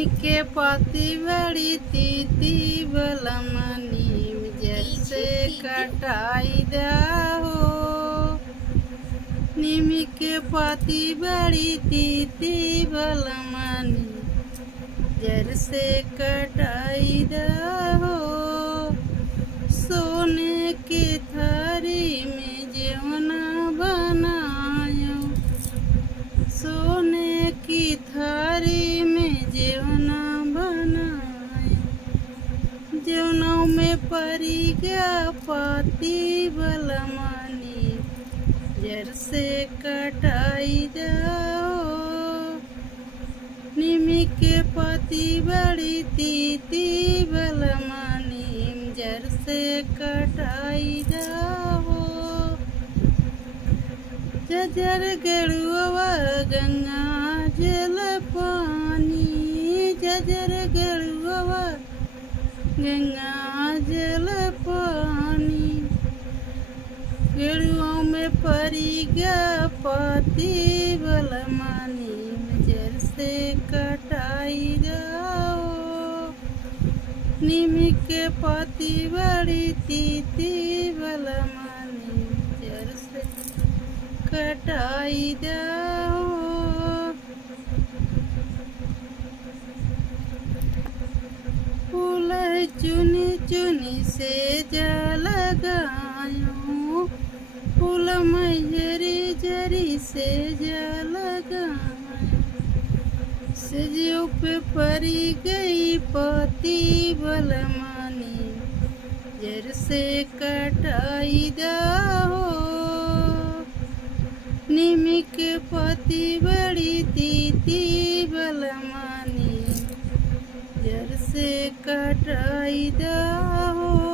निमी के पाती बड़ी तीती बलम नीम जैसे कटाई दहो। निमी के पाती बड़ी तीती बलम नीम जैसे कटाई दहो। सोने की थारी में जेवना बनायो, सोने की थारी में जेवना बनायो। जेवनों में परी गया पाती बलमानी जर से कटाई दहो। निमी के पाती बड़ी तीती बलमानी जर से कटाई दहो। जजर गरुआ गंगा जल पानी, जजर गरुआ गंगा जल पानी। गरुओं में परी गया पाती बलमानी जर से कटाई दहो। निमी के पाती बड़ी तीती बलमानी जर से कटाई दहो। फूल चुनी चुनी से जलगायो, फूल मजरी जरी से जलगायो। सजियों पे परी गई पाती बलमानी जर से कटाई दहो। निमी के पाती बड़ी तीती बलमानी जर से कटाई दहो।